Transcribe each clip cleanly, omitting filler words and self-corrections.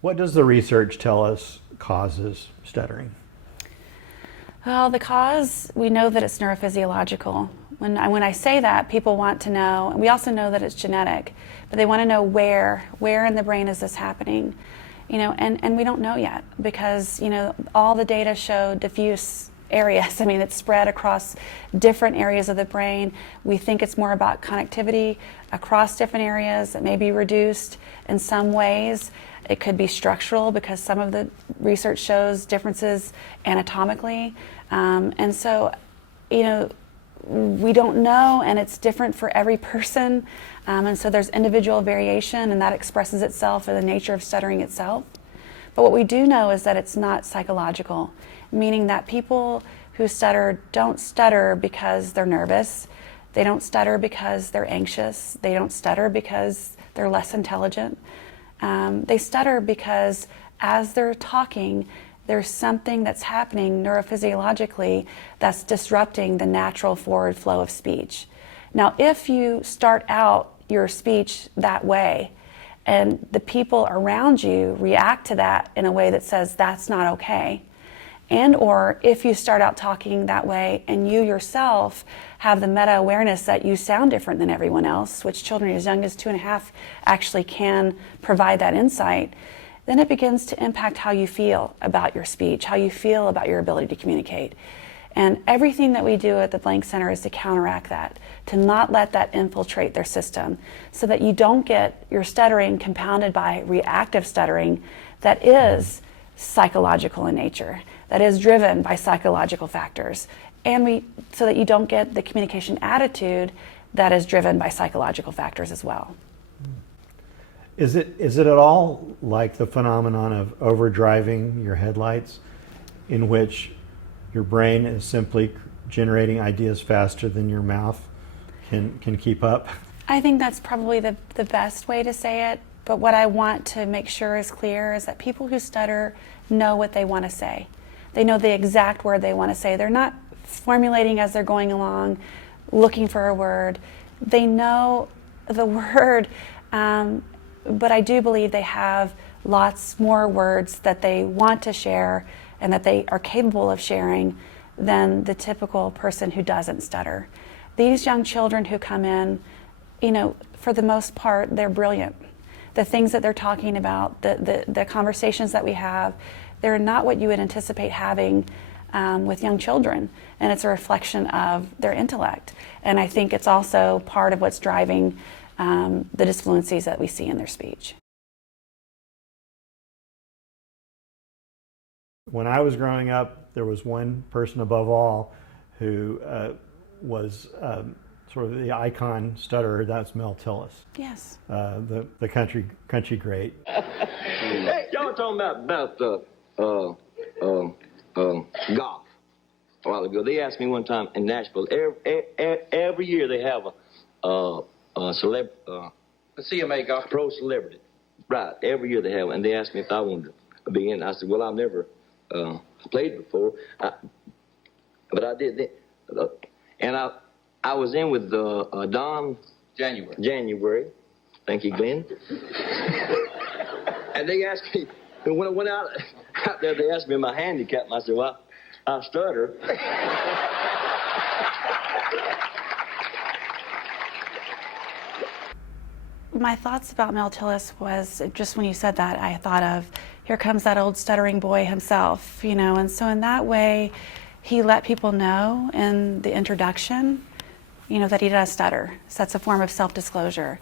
What does the research tell us causes stuttering? Well, the cause, we know that it's neurophysiological. When I say that, people want to know, and we also know that it's genetic, but they want to know where in the brain is this happening? And we don't know yet because, all the data show diffuse areas. I mean, it's spread across different areas of the brain. We think it's more about connectivity across different areas. It may be reduced in some ways. It could be structural because some of the research shows differences anatomically. And so, we don't know, and it's different for every person. And so there's individual variation, and that expresses itself in the nature of stuttering itself. But what we do know is that it's not psychological, meaning that people who stutter don't stutter because they're nervous. They don't stutter because they're anxious. They don't stutter because they're less intelligent. They stutter because as they're talking, there's something that's happening neurophysiologically that's disrupting the natural forward flow of speech. Now, if you start out your speech that way, and the people around you react to that in a way that says that's not okay, and or if you start out talking that way and you yourself have the meta-awareness that you sound different than everyone else, which children as young as 2.5 actually can provide that insight, then it begins to impact how you feel about your speech, how you feel about your ability to communicate. And everything that we do at the Blank Center is to counteract that, to not let that infiltrate their system, so that you don't get your stuttering compounded by reactive stuttering that is psychological in nature, that is driven by psychological factors, and so that you don't get the communication attitude that is driven by psychological factors as well. Is it at all like the phenomenon of overdriving your headlights, in which your brain is simply generating ideas faster than your mouth can keep up? I think that's probably the best way to say it, but what I want to make sure is clear is that people who stutter know what they want to say. They know the exact word they want to say. They're not formulating as they're going along, looking for a word. They know the word, but I do believe they have lots more words that they want to share and that they are capable of sharing than the typical person who doesn't stutter. These young children who come in, for the most part, they're brilliant. The things that they're talking about, the conversations that we have, they're not what you would anticipate having with young children, and it's a reflection of their intellect. And I think it's also part of what's driving the disfluencies that we see in their speech. When I was growing up, there was one person above all who was sort of the icon stutterer. That's Mel Tillis. Yes. The country great. Hey, y'all talking about golf a while ago. They asked me one time in Nashville. Every year they have a CMA golf pro celebrity. Right. Every year they have, and they asked me if I wanted to be in. I said, well, I've never played before, but I did. And I was in with Don January. Thank you, Glenn. And they asked me, when I went out there, they asked me my handicap. I said, well, I stutter. My thoughts about Mel Tillis was, just when you said that, I thought of, here comes that old stuttering boy himself, and so in that way, he let people know in the introduction, that he does stutter. So that's a form of self-disclosure.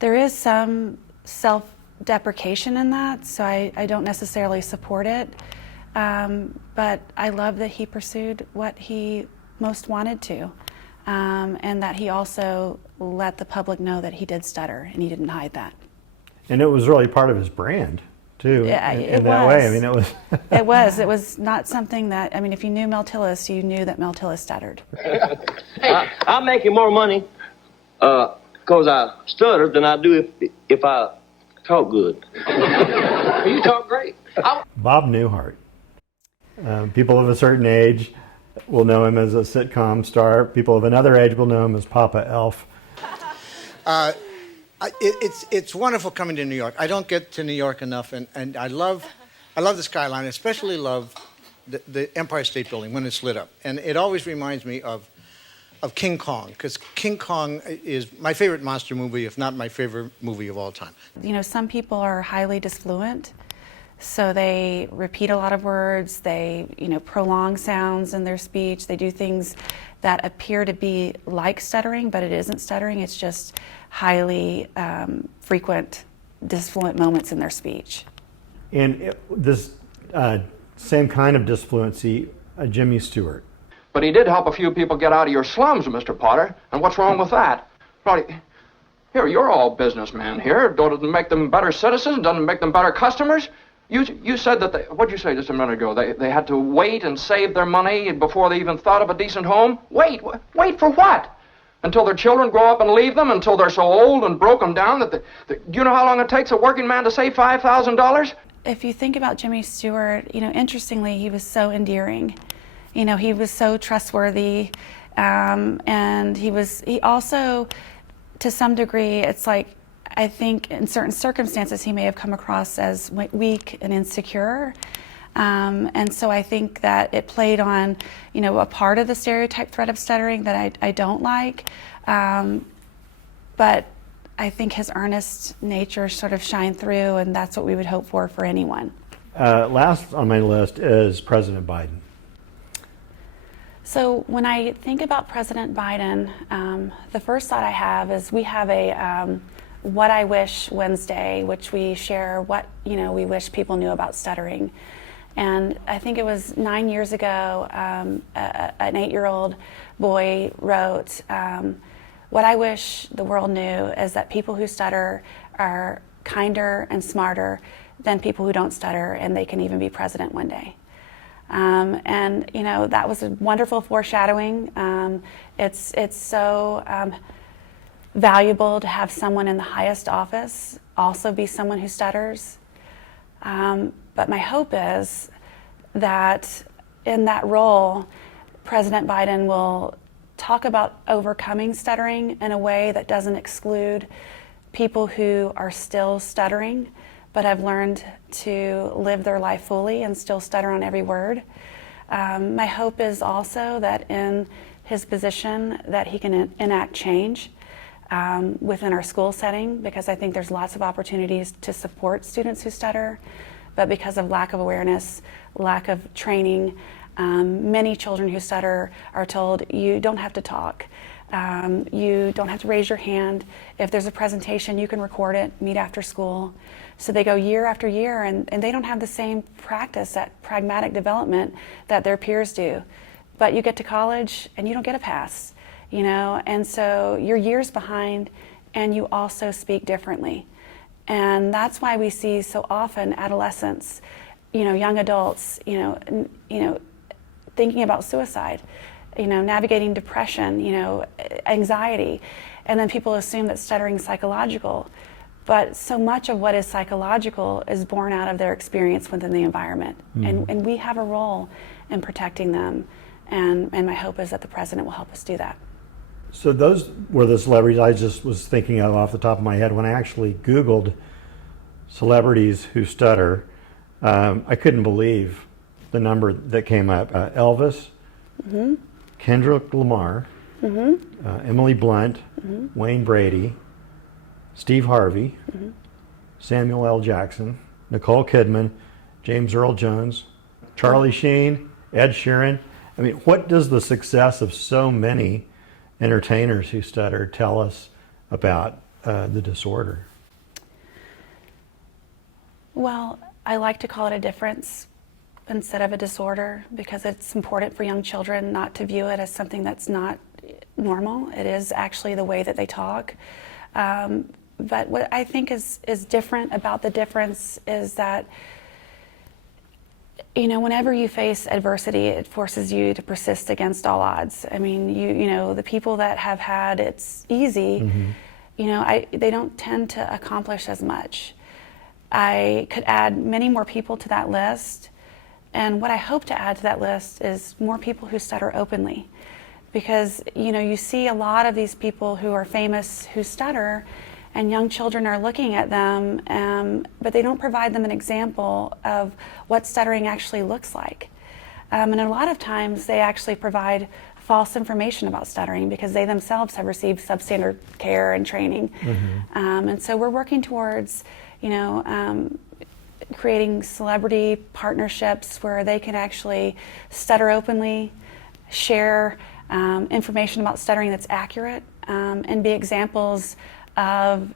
There is some self-deprecation in that, so I don't necessarily support it, but I love that he pursued what he most wanted to, and that he also let the public know that he did stutter, and he didn't hide that. And it was really part of his brand, too, Yeah, in that way. I mean, it was... It was not something that, if you knew Mel Tillis, you knew that Mel Tillis stuttered. I'm making more money because I stutter than I do if I talk good. You talk great. Bob Newhart. People of a certain age will know him as a sitcom star. People of another age will know him as Papa Elf. I It's wonderful coming to New York. I don't get to New York enough, and I love the skyline. I especially love the Empire State Building when it's lit up, and it always reminds me of King Kong, because King Kong is my favorite monster movie, if not my favorite movie of all time. You know, some people are highly disfluent, so they repeat a lot of words, they, you know, prolong sounds in their speech, they do things that appear to be like stuttering, but it isn't stuttering, it's just highly frequent disfluent moments in their speech. And this same kind of disfluency, Jimmy Stewart. But he did help a few people get out of your slums, Mr. Potter. And what's wrong with that? Roddy, here, you're all businessmen here. Doesn't it make them better citizens? Doesn't it make them better customers? You said that what'd you say just a minute ago? They had to wait and save their money before they even thought of a decent home? Wait for what? Until their children grow up and leave them? Until they're so old and broken down that do you know how long it takes a working man to save $5,000? If you think about Jimmy Stewart, you know, interestingly, he was so endearing. You know, he was so trustworthy, and he also, to some degree, it's like, I think in certain circumstances he may have come across as weak and insecure. And so I think that it played on, you know, a part of the stereotype threat of stuttering that I don't like. But I think his earnest nature sort of shined through, and that's what we would hope for anyone. Last on my list is President Biden. So when I think about President Biden, the first thought I have is we have a What I Wish Wednesday, which we share what, you know, we wish people knew about stuttering. And I think it was 9 years ago, an 8-year-old boy wrote, what I wish the world knew is that people who stutter are kinder and smarter than people who don't stutter, and they can even be president one day. And you know, that was a wonderful foreshadowing. It's so valuable to have someone in the highest office also be someone who stutters. But my hope is that in that role, President Biden will talk about overcoming stuttering in a way that doesn't exclude people who are still stuttering but have learned to live their life fully and still stutter on every word. My hope is also that in his position that he can enact change within our school setting, because I think there's lots of opportunities to support students who stutter, but because of lack of awareness, lack of training, many children who stutter are told, you don't have to talk. You don't have to raise your hand. If there's a presentation, you can record it, meet after school. So they go year after year, and they don't have the same practice at pragmatic development that their peers do. But you get to college and you don't get a pass, you know, and so you're years behind, and you also speak differently. And that's why we see so often adolescents, you know, young adults, you know, thinking about suicide, you know, navigating depression, you know, anxiety, and then people assume that stuttering is psychological. But so much of what is psychological is born out of their experience within the environment. And we have a role in protecting them. And my hope is that the president will help us do that. So those were the celebrities I just was thinking of off the top of my head. When I actually Googled celebrities who stutter, I couldn't believe the number that came up. Elvis, Kendrick Lamar, Emily Blunt, Wayne Brady, Steve Harvey, Samuel L. Jackson, Nicole Kidman, James Earl Jones, Charlie Sheen, Ed Sheeran. I mean, what does the success of so many entertainers who stutter tell us about the disorder? Well, I like to call it a difference instead of a disorder, because it's important for young children not to view it as something that's not normal. It is actually the way that they talk. But what I think is different about the difference is that, you know, whenever you face adversity, it forces you to persist against all odds. I mean, you know, the people that have had it's easy, you know, they don't tend to accomplish as much. I could add many more people to that list, and what I hope to add to that list is more people who stutter openly, because, you know, you see a lot of these people who are famous who stutter, and young children are looking at them, but they don't provide them an example of what stuttering actually looks like. And a lot of times they actually provide false information about stuttering because they themselves have received substandard care and training. And so we're working towards, creating celebrity partnerships where they can actually stutter openly, share information about stuttering that's accurate, and be examples of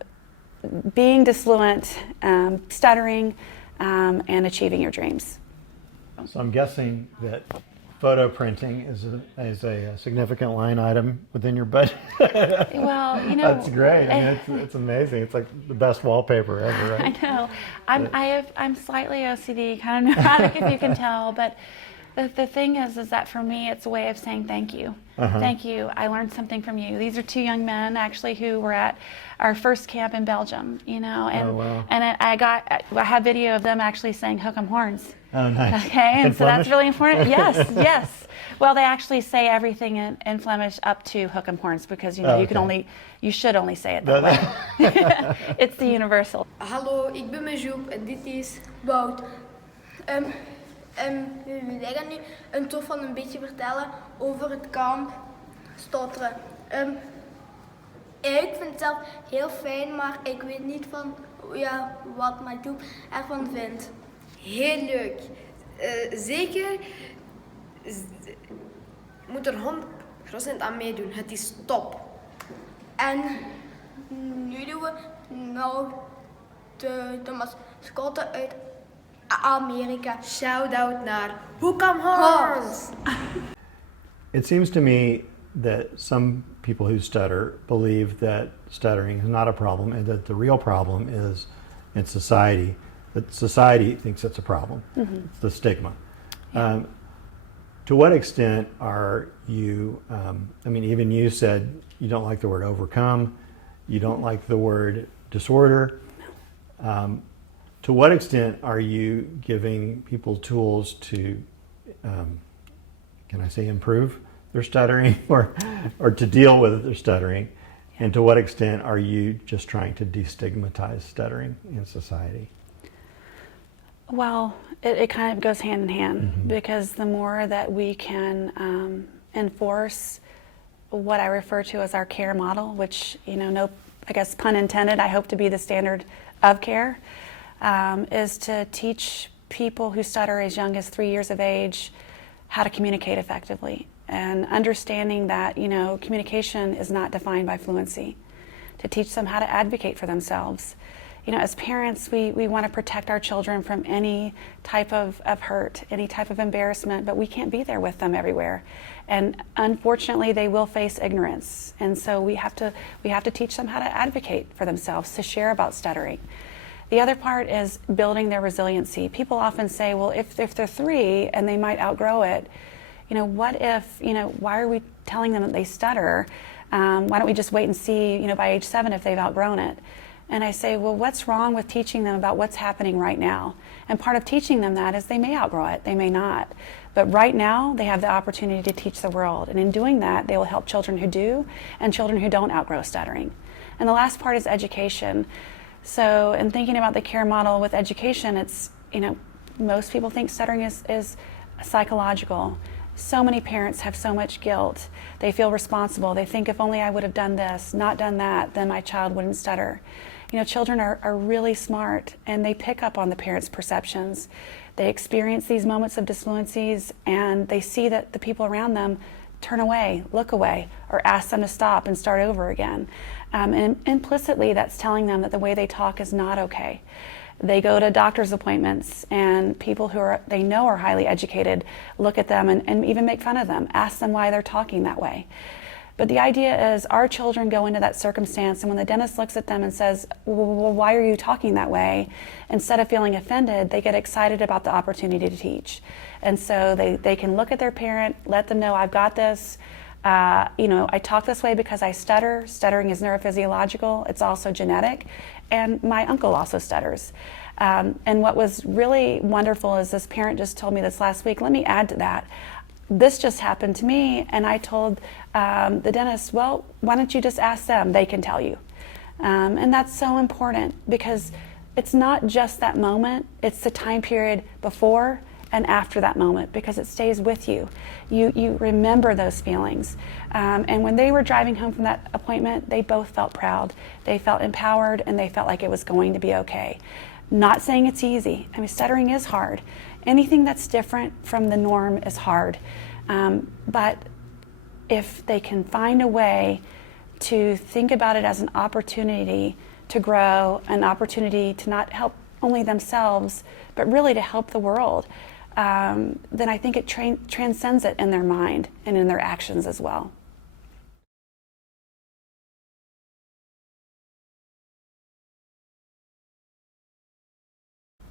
being disfluent, stuttering, and achieving your dreams. So I'm guessing that photo printing is a significant line item within your budget. Well, That's great. I mean, it's amazing. It's like the best wallpaper ever, right? I know. I'm slightly OCD, kind of neurotic, if you can tell. But the thing is that for me, it's a way of saying thank you. Thank you. I learned something from you. These are two young men actually who were at our first camp in Belgium. And Oh, wow. and I have video of them actually saying "Hook 'em horns." Oh, nice. Okay, In and so that's Flemish? really important. Yes, yes. Well, they actually say everything in Flemish up to "Hook 'em horns" because you should only say it that way. It's the universal. Hallo, ik ben Mejoep en dit is Wout. Wij gaan nu een tof van een beetje vertellen over het kamp stotteren. Ik vind het zelf heel fijn, maar ik weet niet van wat mijn groep ervan vindt. Heel leuk. Zeker moet er 100% aan meedoen. Het is top. En nu doen we nog de mascotte uit Amerika. Shout-out naar Who Horns! It seems to me that some people who stutter believe that stuttering is not a problem and that the real problem is in society. That society thinks it's a problem. It's the stigma. To what extent are you, even you said you don't like the word overcome, you don't like the word disorder. To what extent are you giving people tools to, can I say improve their stuttering or to deal with their stuttering? And to what extent are you just trying to destigmatize stuttering in society? Well, it kind of goes hand in hand because the more that we can enforce what I refer to as our care model, which, no, I guess pun intended, I hope to be the standard of care, is to teach people who stutter as young as 3 years of age how to communicate effectively and understanding that, communication is not defined by fluency, to teach them how to advocate for themselves. As parents, we want to protect our children from any type of hurt, any type of embarrassment, but we can't be there with them everywhere. And unfortunately, they will face ignorance. And so we have to teach them how to advocate for themselves, to share about stuttering. The other part is building their resiliency. People often say, well, if they're 3 and they might outgrow it, what if, why are we telling them that they stutter? Why don't we just wait and see, by age 7 if they've outgrown it? And I say, well, what's wrong with teaching them about what's happening right now? And part of teaching them that is they may outgrow it, they may not. But right now, they have the opportunity to teach the world. And in doing that, they will help children who do and children who don't outgrow stuttering. And the last part is education. So in thinking about the care model with education, it's, most people think stuttering is psychological. So many parents have so much guilt. They feel responsible. They think if only I would have done this, not done that, then my child wouldn't stutter. Children are really smart and they pick up on the parents' perceptions. They experience these moments of disfluencies and they see that the people around them turn away, look away, or ask them to stop and start over again. And implicitly that's telling them that the way they talk is not okay. They go to doctor's appointments and people who they know are highly educated look at them and even make fun of them, ask them why they're talking that way. But the idea is our children go into that circumstance and when the dentist looks at them and says, well, why are you talking that way? Instead of feeling offended, they get excited about the opportunity to teach. And so they can look at their parent, let them know I've got this. I talk this way because I stutter. Stuttering is neurophysiological. It's also genetic. And my uncle also stutters. And what was really wonderful is this parent just told me this last week, let me add to that. This just happened to me, and I told the dentist, well, why don't you just ask them? They can tell you. And that's so important because it's not just that moment, it's the time period before and after that moment, because it stays with you. You remember those feelings. And when they were driving home from that appointment, they both felt proud. They felt empowered, and they felt like it was going to be okay. Not saying it's easy. I mean, stuttering is hard. Anything that's different from the norm is hard. But if they can find a way to think about it as an opportunity to grow, an opportunity to not help only themselves, but really to help the world, then I think it transcends it in their mind and in their actions as well.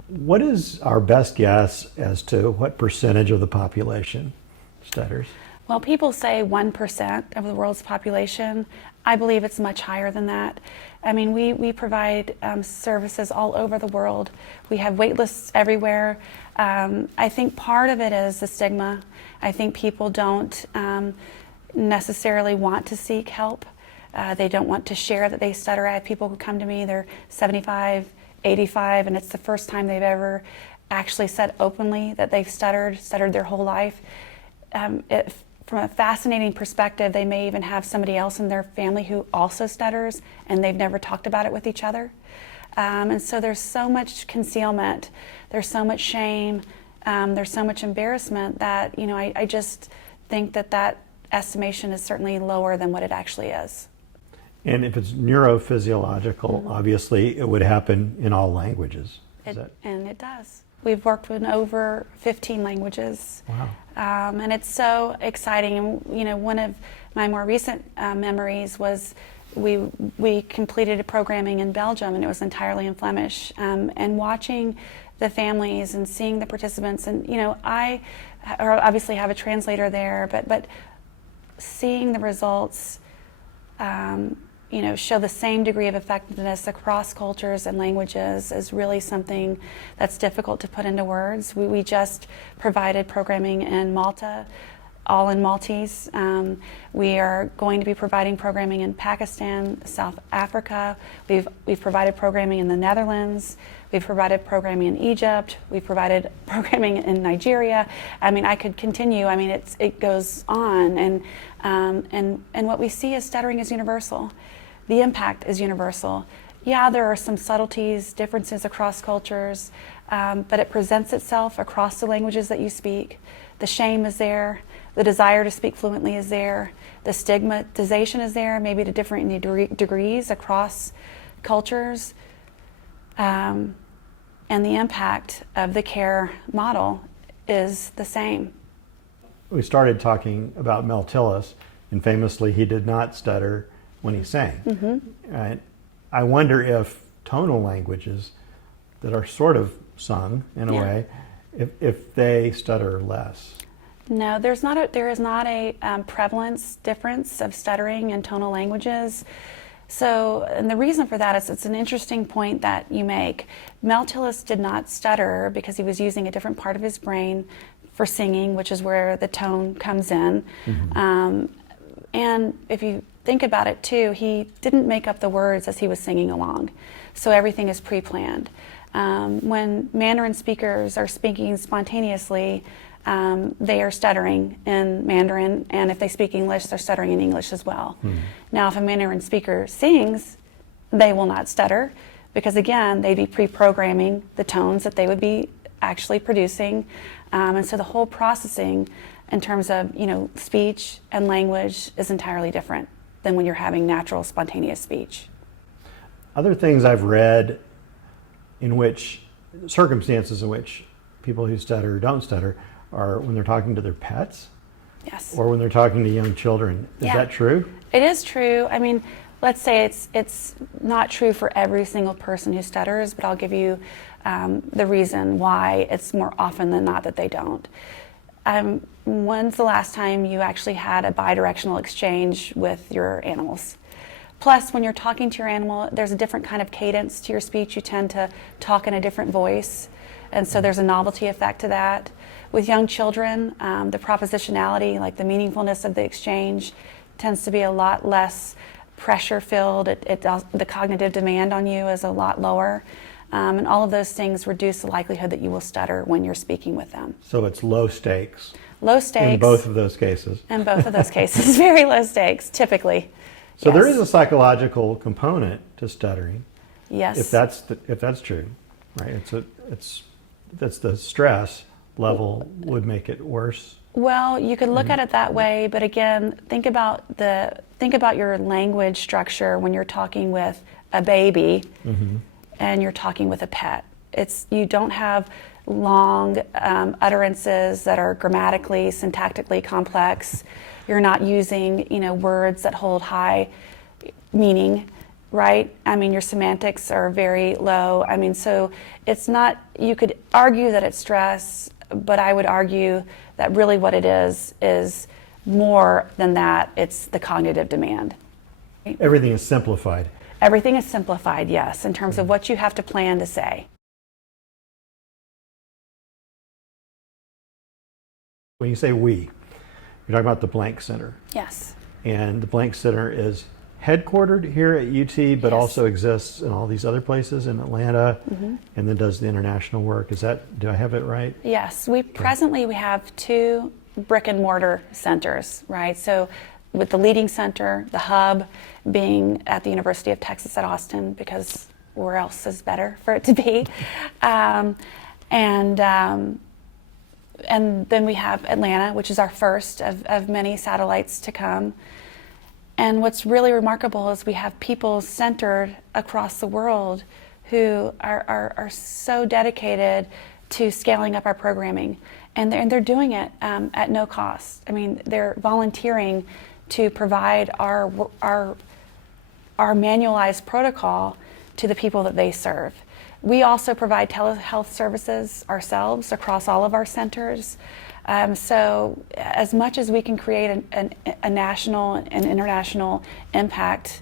What is our best guess as to what percentage of the population stutters? Well, people say 1% of the world's population. I believe it's much higher than that. I mean, we provide services all over the world. We have wait lists everywhere. I think part of it is the stigma. I think people don't necessarily want to seek help. They don't want to share that they stutter. I have people who come to me, they're 75, 85, and it's the first time they've ever actually said openly that they've stuttered their whole life. From a fascinating perspective, they may even have somebody else in their family who also stutters, and they've never talked about it with each other. And so there's so much concealment, there's so much shame, there's so much embarrassment that, you know, I just think that estimation is certainly lower than what it actually is. And if it's neurophysiological, obviously it would happen in all languages. And it does. We've worked in over 15 languages. Wow. And it's so exciting. And, you know, one of my more recent memories was we completed a programming in Belgium, and it was entirely in Flemish. And watching the families and seeing the participants, and, you know, I obviously have a translator there, but seeing the results, you know, show the same degree of effectiveness across cultures and languages is really something that's difficult to put into words. We just provided programming in Malta, all in Maltese. We are going to be providing programming in Pakistan, South Africa. We've provided programming in the Netherlands. We've provided programming in Egypt. We've provided programming in Nigeria. I mean, I could continue. I mean, it goes on. And what we see is stuttering is universal. The impact is universal. Yeah, there are some subtleties, differences across cultures, but it presents itself across the languages that you speak. The shame is there. The desire to speak fluently is there. The stigmatization is there, maybe to different degrees across cultures. And the impact of the care model is the same. We started talking about Mel Tillis, and famously he did not stutter when he sang. Mm-hmm. I wonder if tonal languages that are sort of sung in a way, if they stutter less. No, there is not a prevalence difference of stuttering in tonal languages. So, and the reason for that is it's an interesting point that you make. Mel Tillis did not stutter because he was using a different part of his brain for singing, which is where the tone comes in. Mm-hmm. And if you think about it too, he didn't make up the words as he was singing along. So everything is pre-planned. When Mandarin speakers are speaking spontaneously, they are stuttering in Mandarin, and if they speak English, they're stuttering in English as well. Now, if a Mandarin speaker sings, they will not stutter, because again, they'd be pre-programming the tones that they would be actually producing. And so the whole processing in terms of, you know, speech and language is entirely different than when you're having natural, spontaneous speech. Other things I've read in which, circumstances in which people who stutter or don't stutter are when they're talking to their pets. Yes. Or when they're talking to young children. Is that true? It is true. I mean, let's say it's not true for every single person who stutters, but I'll give you the reason why it's more often than not that they don't. When's the last time you actually had a bi-directional exchange with your animals? Plus, when you're talking to your animal, there's a different kind of cadence to your speech. You tend to talk in a different voice, and so there's a novelty effect to that. With young children, the propositionality, like the meaningfulness of the exchange, tends to be a lot less pressure filled. The cognitive demand on you is a lot lower. And all of those things reduce the likelihood that you will stutter when you're speaking with them. So it's low stakes. Low stakes. In both of those cases. In both of those cases, very low stakes, typically. So Yes. there is a psychological component to stuttering. Yes. If that's true, right? That's the stress level would make it worse. Well, you could look at it that way, but again, think about your language structure when you're talking with a baby and you're talking with a pet. You don't have long utterances that are grammatically, syntactically complex. You're not using, words that hold high meaning, right? I mean, your semantics are very low. I mean, so it's not, you could argue that it's stress, but I would argue that really what it is more than that. It's the cognitive demand. Everything is simplified. Everything is simplified, yes, in terms of what you have to plan to say. When you say we, you're talking about the Blank Center. Yes. And the Blank Center is headquartered here at UT, but Yes. also exists in all these other places in Atlanta, and then does the international work. Do I have it right? Yes, presently we have 2 brick and mortar centers, right? So with the leading center, the hub being at the University of Texas at Austin, because where else is better for it to be? And then we have Atlanta, which is our first of many satellites to come. And what's really remarkable is we have people centered across the world who are so dedicated to scaling up our programming. And they're doing it at no cost. I mean, they're volunteering to provide our manualized protocol to the people that they serve. We also provide telehealth services ourselves across all of our centers. So as much as we can create a national and international impact,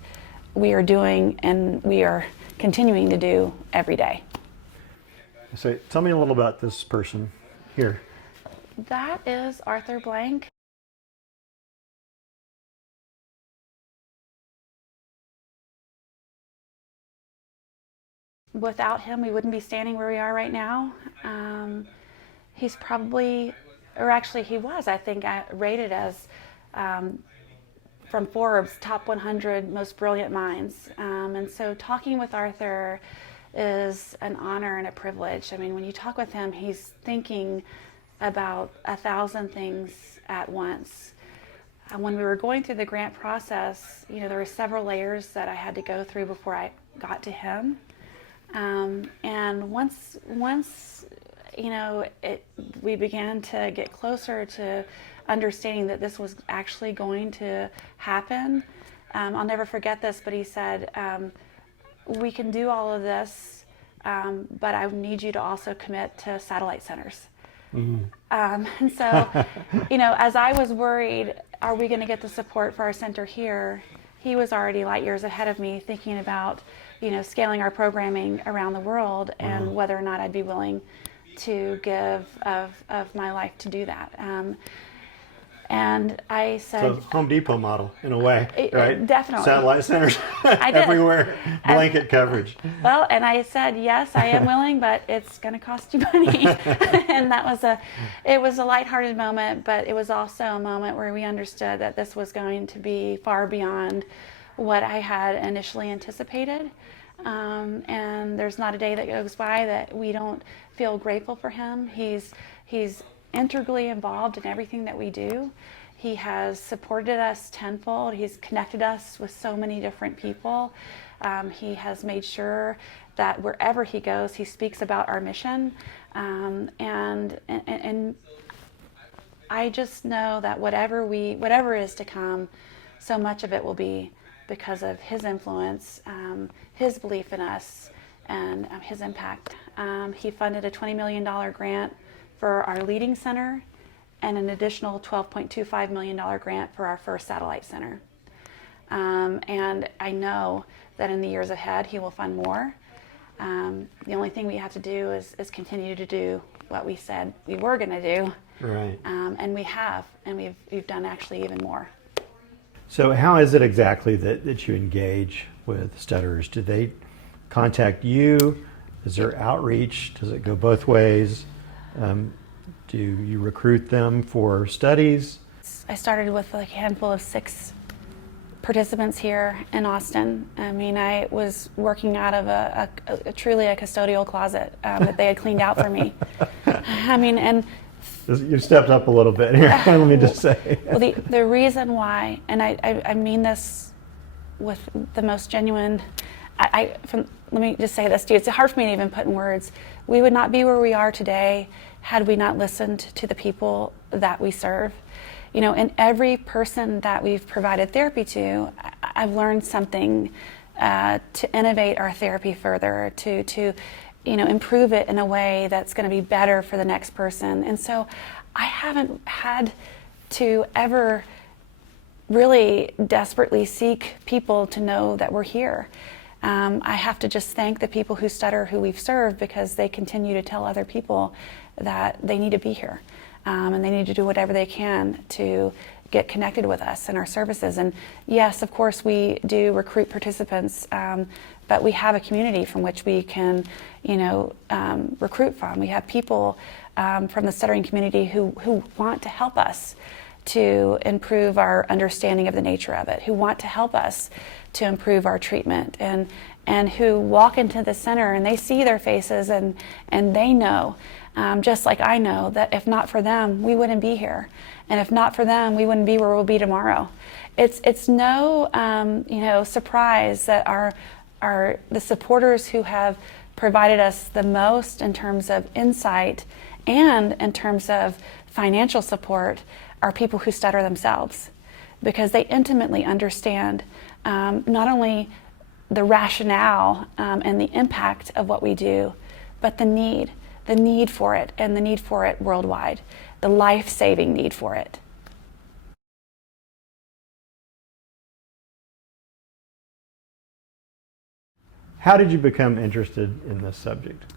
we are doing and we are continuing to do every day. So tell me a little about this person here. That is Arthur Blank. Without him, we wouldn't be standing where we are right now. He's probably, or actually he was, I think, rated as, from Forbes, top 100 most brilliant minds. And so talking with Arthur is an honor and a privilege. I mean, when you talk with him, he's thinking about 1,000 things at once. When we were going through the grant process, there were several layers that I had to go through before I got to him. And once we began to get closer to understanding that this was actually going to happen, I'll never forget this, but he said, we can do all of this, but I need you to also commit to satellite centers. And so, as I was worried, are we going to get the support for our center here? He was already light years ahead of me, thinking about, scaling our programming around the world and whether or not I'd be willing to give of my life to do that. And I said, So Home Depot model in a way, right? Definitely. Satellite centers I did. everywhere, blanket coverage. Well, and I said, yes, I am willing, but it's going to cost you money. And it was a lighthearted moment, but it was also a moment where we understood that this was going to be far beyond what I had initially anticipated. And there's not a day that goes by that we don't feel grateful for him. He's integrally involved in everything that we do. He has supported us tenfold. He's connected us with so many different people. He has made sure that wherever he goes, he speaks about our mission. And I just know that whatever is to come, so much of it will be because of his influence, his belief in us, and his impact. He funded a $20 million grant for our leading center and an additional $12.25 million grant for our first satellite center. And I know that in the years ahead, he will fund more. The only thing we have to do is continue to do what we said we were going to do. Right. And we have, and we've done actually even more. So how is it exactly that you engage with Stutters? Do they contact you? Is there outreach? Does it go both ways? Do you recruit them for studies? I started with like a handful of 6 participants here in Austin. I mean, I was working out of a truly a custodial closet that they had cleaned out for me. I mean, and You stepped up a little bit here, let me just say. well, the reason why, and I mean this with the most genuine, let me just say this to you, it's hard for me to even put in words. We would not be where we are today had we not listened to the people that we serve. You know, and every person that we've provided therapy to, I've learned something to innovate our therapy further, to you know, improve it in a way that's going to be better for the next person. And so I haven't had to ever really desperately seek people to know that we're here. I have to just thank the people who stutter, who we've served, because they continue to tell other people that they need to be here. And they need to do whatever they can to get connected with us and our services. And yes, of course, we do recruit participants, but we have a community from which we can, you know, recruit from. We have people from the stuttering community who want to help us to improve our understanding of the nature of it, who want to help us to improve our treatment, and who walk into the center and they see their faces and they know, just like I know, that if not for them, we wouldn't be here. And if not for them, we wouldn't be where we'll be tomorrow. It's no you know, surprise that the supporters who have provided us the most in terms of insight and in terms of financial support are people who stutter themselves, because they intimately understand not only the rationale and the impact of what we do, but the need for it, and the need for it worldwide, the life-saving need for it. How did you become interested in this subject?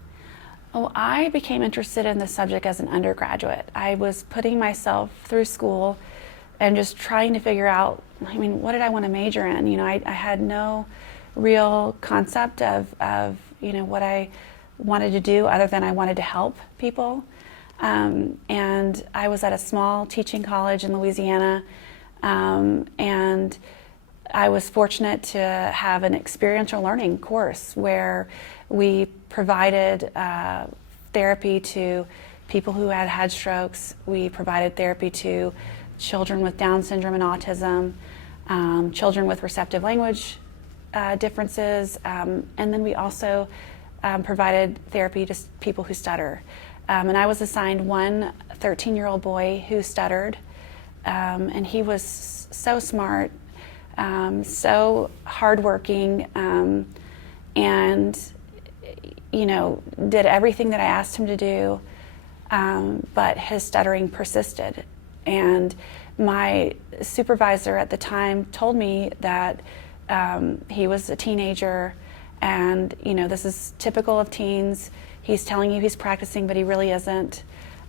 Oh, I became interested in this subject as an undergraduate. I was putting myself through school and just trying to figure out, I mean, what did I want to major in? You know, I had no real concept of you know, what I wanted to do other than I wanted to help people. And I was at a small teaching college in Louisiana, and I was fortunate to have an experiential learning course where we provided therapy to people who had strokes. We provided therapy to children with Down syndrome and autism, children with receptive language differences, and then we also provided therapy to people who stutter. And I was assigned one 13-year-old boy who stuttered, and he was so smart, so hardworking, and you know, did everything that I asked him to do, but his stuttering persisted. And my supervisor at the time told me that he was a teenager, and you know, this is typical of teens. He's telling you he's practicing, but he really isn't.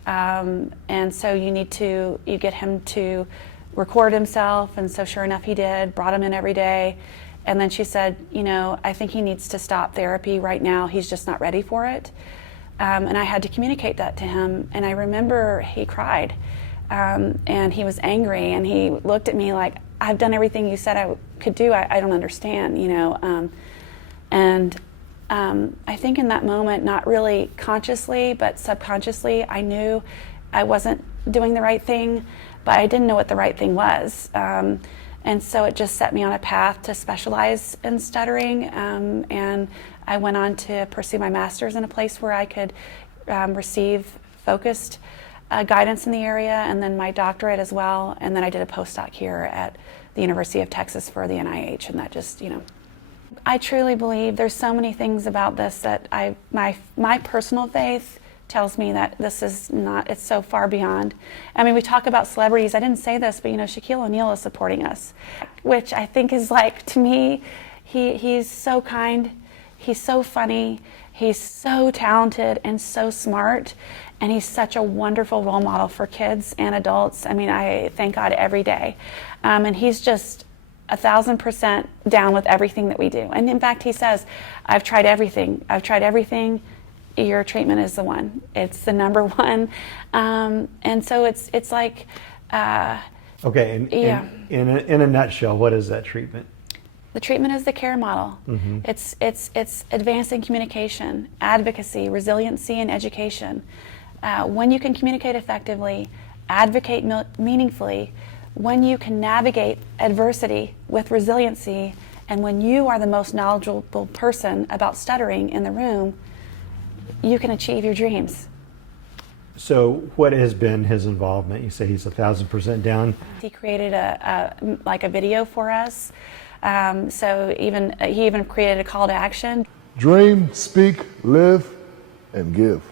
And so you get him to record himself. And so sure enough, he did, brought him in every day. And then she said, you know, I think he needs to stop therapy right now. He's just not ready for it. And I had to communicate that to him. And I remember he cried, and he was angry, and he looked at me like, I've done everything you said I could do. I don't understand, you know. I think in that moment, not really consciously, but subconsciously, I knew I wasn't doing the right thing, but I didn't know what the right thing was. And so it just set me on a path to specialize in stuttering. And I went on to pursue my master's in a place where I could receive focused guidance in the area, and then my doctorate as well. And then I did a postdoc here at the University of Texas for the NIH, and that just, you know. I truly believe there's so many things about this that my personal faith tells me that this is not, it's so far beyond. I mean, we talk about celebrities. I didn't say this, but you know, Shaquille O'Neal is supporting us, which I think is like, to me, he's so kind, he's so funny, he's so talented and so smart, and he's such a wonderful role model for kids and adults. I mean, I thank God every day. And he's just 1,000% down with everything that we do. And in fact, he says, I've tried everything. I've tried everything. Your treatment is the one. It's the number one. And so it's like, Okay, yeah. in a nutshell, what is that treatment? The treatment is the care model. It's advancing communication, advocacy, resiliency, and education. When you can communicate effectively, advocate meaningfully, when you can navigate adversity with resiliency, and when you are the most knowledgeable person about stuttering in the room, you can achieve your dreams. So what has been his involvement? You say he's 1,000% down. He created a video for us. So he even created a call to action. Dream, speak, live, and give.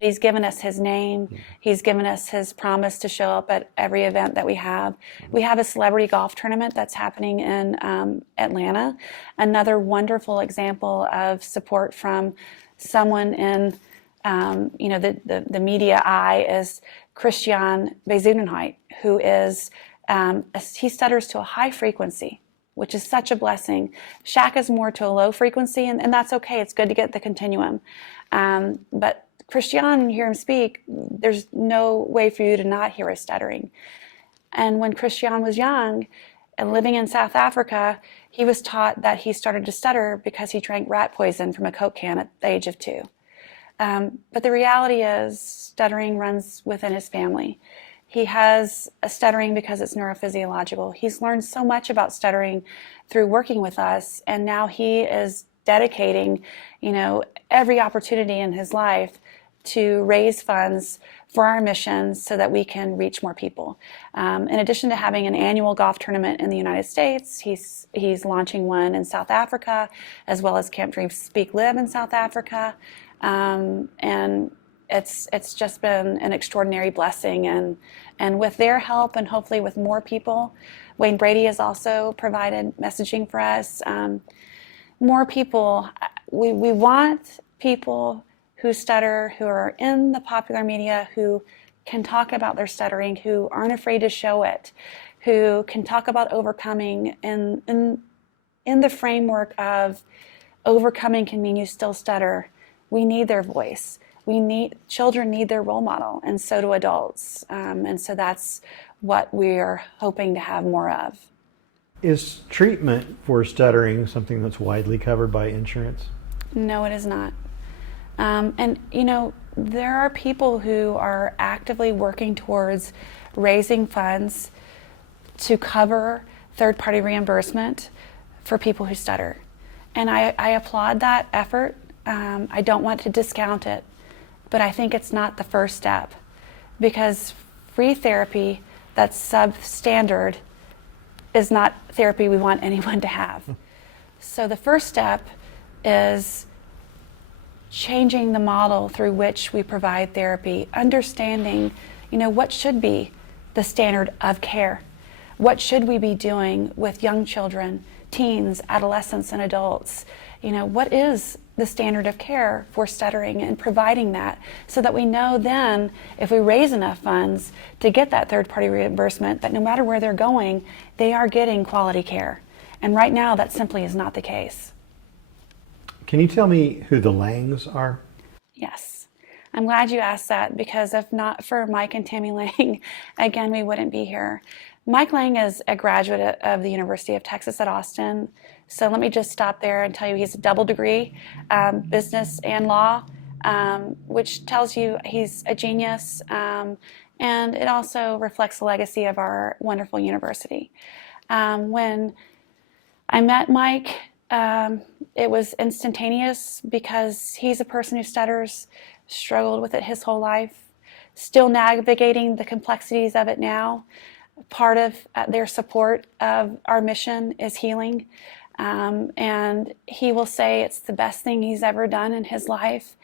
He's given us his name. He's given us his promise to show up at every event that we have. We have a celebrity golf tournament that's happening in Atlanta. Another wonderful example of support from someone in the media eye is Christian Bezudenhout, who is, he stutters to a high frequency, which is such a blessing. Shaq is more to a low frequency, and that's okay. It's good to get the continuum. But Christian, you hear him speak, there's no way for you to not hear his stuttering. And when Christian was young and living in South Africa, he was taught that he started to stutter because he drank rat poison from a Coke can at the age of 2. But the reality is stuttering runs within his family. He has a stuttering because it's neurophysiological. He's learned so much about stuttering through working with us, and now he is dedicating, every opportunity in his life to raise funds for our mission so that we can reach more people. In addition to having an annual golf tournament in the United States, he's launching one in South Africa, as well as Camp Dream Speak Live in South Africa. And it's just been an extraordinary blessing, and with their help and hopefully with more people. Wayne Brady has also provided messaging for us. More people. We want people who stutter, who are in the popular media, who can talk about their stuttering, who aren't afraid to show it, who can talk about overcoming in the framework of overcoming can mean you still stutter. We need their voice. Children need their role model, and so do adults. And so that's what we're hoping to have more of. Is treatment for stuttering something that's widely covered by insurance? No, it is not. And there are people who are actively working towards raising funds to cover third-party reimbursement for people who stutter. And I applaud that effort. I don't want to discount it, but I think it's not the first step, because free therapy that's substandard is not therapy we want anyone to have. So the first step is changing the model through which we provide therapy, understanding, what should be the standard of care. What should we be doing with young children, teens, adolescents, and adults? What is the standard of care for stuttering, and providing that so that we know then if we raise enough funds to get that third-party reimbursement, that no matter where they're going, they are getting quality care. And right now, that simply is not the case. Can you tell me who the Langs are? Yes. I'm glad you asked that, because if not for Mike and Tammy Lang, again, we wouldn't be here. Mike Lang is a graduate of the University of Texas at Austin. So let me just stop there and tell you he's a double degree, business and law, which tells you he's a genius. And it also reflects the legacy of our wonderful university. When I met Mike, it was instantaneous, because he's a person who stutters, struggled with it his whole life, still navigating the complexities of it now. Part of their support of our mission is healing. And he will say it's the best thing he's ever done in his life.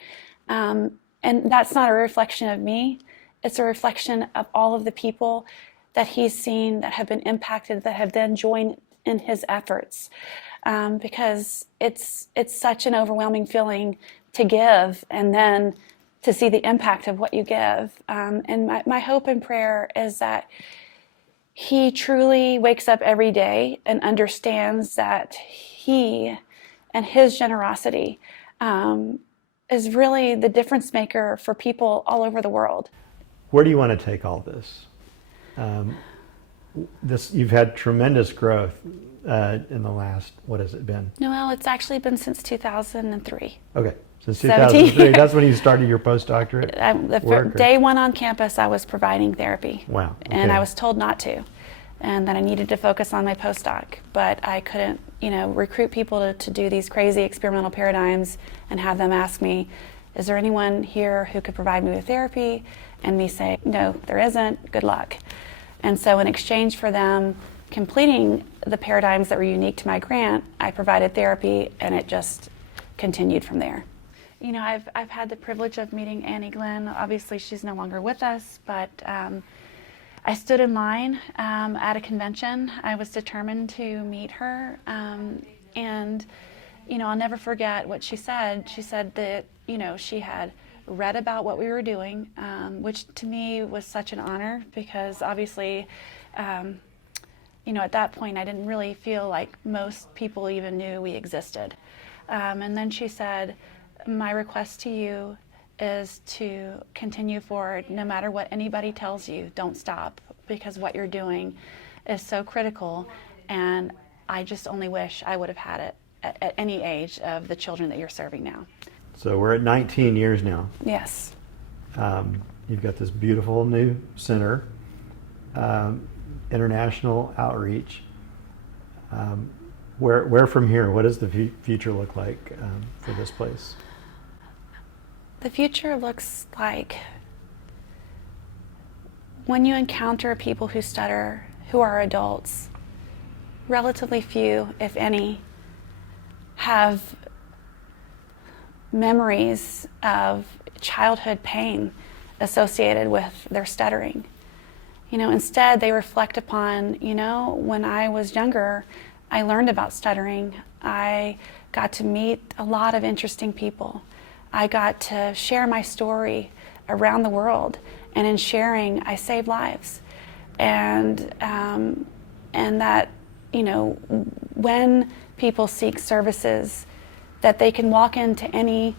And that's not a reflection of me. It's a reflection of all of the people that he's seen that have been impacted, that have then joined in his efforts. Because it's such an overwhelming feeling to give, and then to see the impact of what you give. And my hope and prayer is that he truly wakes up every day and understands that he and his generosity is really the difference maker for people all over the world. Where do you want to take all this? You've had tremendous growth in the last, what has it been? Noel, it's actually been since 2003. Okay, since 17 2003. That's when you started your postdoctorate work? Or? Day one on campus, I was providing therapy. Wow. Okay. And I was told not to, and that I needed to focus on my postdoc. But I couldn't, recruit people to do these crazy experimental paradigms and have them ask me, is there anyone here who could provide me with therapy? And me say, no, there isn't, good luck. And so in exchange for them completing the paradigms that were unique to my grant, I provided therapy, and it just continued from there. I've had the privilege of meeting Annie Glenn. Obviously, she's no longer with us, but I stood in line at a convention. I was determined to meet her, and I'll never forget what she said. She said that she had read about what we were doing, which to me was such an honor, because obviously, at that point I didn't really feel like most people even knew we existed. And then she said, my request to you is to continue forward no matter what anybody tells you. Don't stop, because what you're doing is so critical, and I just only wish I would have had it at any age of the children that you're serving now. So we're at 19 years now. Yes. You've got this beautiful new center, international outreach. Where from here? What does the future look like for this place? The future looks like when you encounter people who stutter, who are adults, relatively few, if any, have memories of childhood pain associated with their stuttering. Instead they reflect upon, when I was younger, I learned about stuttering. I got to meet a lot of interesting people. I got to share my story around the world, and in sharing, I saved lives. And that, when people seek services, that they can walk into any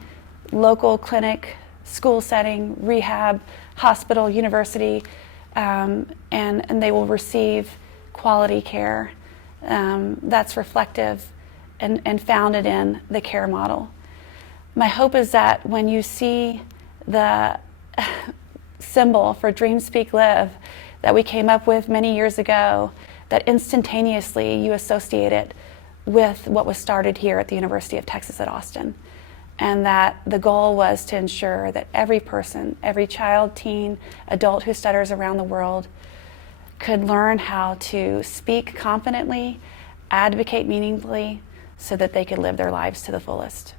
local clinic, school setting, rehab, hospital, university, and they will receive quality care that's reflective and founded in the care model. My hope is that when you see the symbol for Dream, Speak, Live that we came up with many years ago, that instantaneously you associate it with what was started here at the University of Texas at Austin. And that the goal was to ensure that every person, every child, teen, adult who stutters around the world could learn how to speak confidently, advocate meaningfully, so that they could live their lives to the fullest.